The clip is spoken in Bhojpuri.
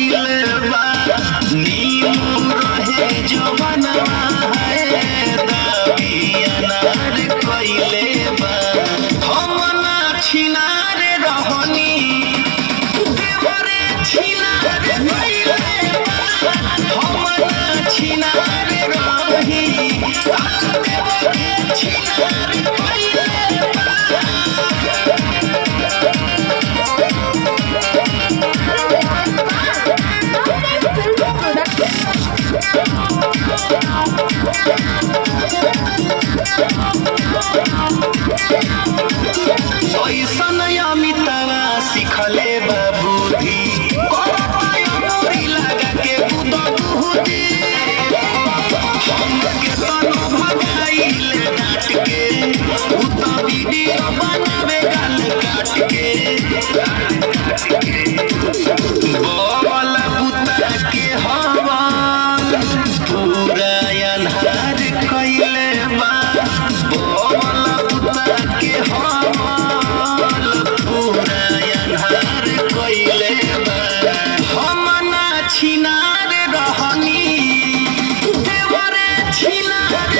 कइले बा नीम रहे जवनवा है दाबी अनार कइले बा हम ना छिनार रहनी देवरे छिनार कइले बा हम ना छिनार रही देवरे छिनार कइले ऐसन अमितावा सिखले बाबूधी मोरी लगा के बुदबुदी हमके तनो भगाइले डांट के उता वीडियो बनावे गाल काट के बोल बुता के हवा पूरा अनहार कइले बा बोल बुता के हवा पूरा अनहार कइले बा हम ना छिनार रहनी देवरे छिनार